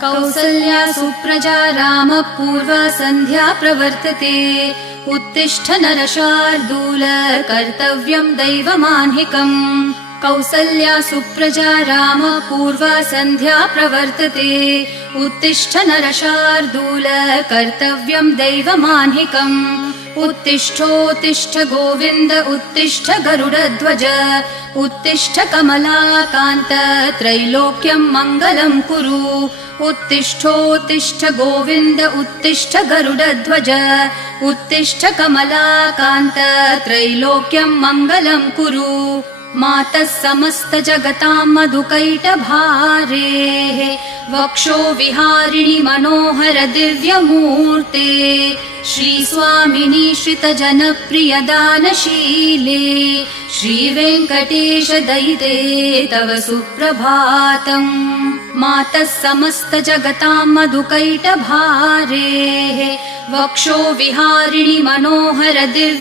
कौसल्या सुप्रजा रामपूर्वा सन्ध्या प्रवर्तते। उत्तिष्ठ नरशार्दूल कर्तव्यं दैवमाह्निकम्। कौसल्या सुप्रजा रामपूर्वा सन्ध्या प्रवर्तते। उत्तिष्ठ नरशार्दूल कर्तव्यं दैवमाह्निकम्। उत्तिष्ठोत्तिष्ठ गोविन्द उत्तिष्ठ गरुडध्वज। उत्तिष्ठ कमलाकान्त त्रैलोक्यं मङ्गलं कुरु। उत्तिष्ठोत्तिष्ठ गोविन्द उत्तिष्ठ गरुडध्वज। उत्तिष्ठ कमलाकान्त त्रैलोक्यं मङ्गलं कुरु। मातः समस्त जगतां मधुकैटभारेः वक्षो विहारिणि मनोहर दिव्यमूर्ते। श्रीस्वामिनि श्रितजनप्रियदानशीले श्रीवेङ्कटेश दयिते तव सुप्रभातम्। मातः समस्त जगतां मधुकैटभारेः वक्षो विहारिणि मनोहर दिव्य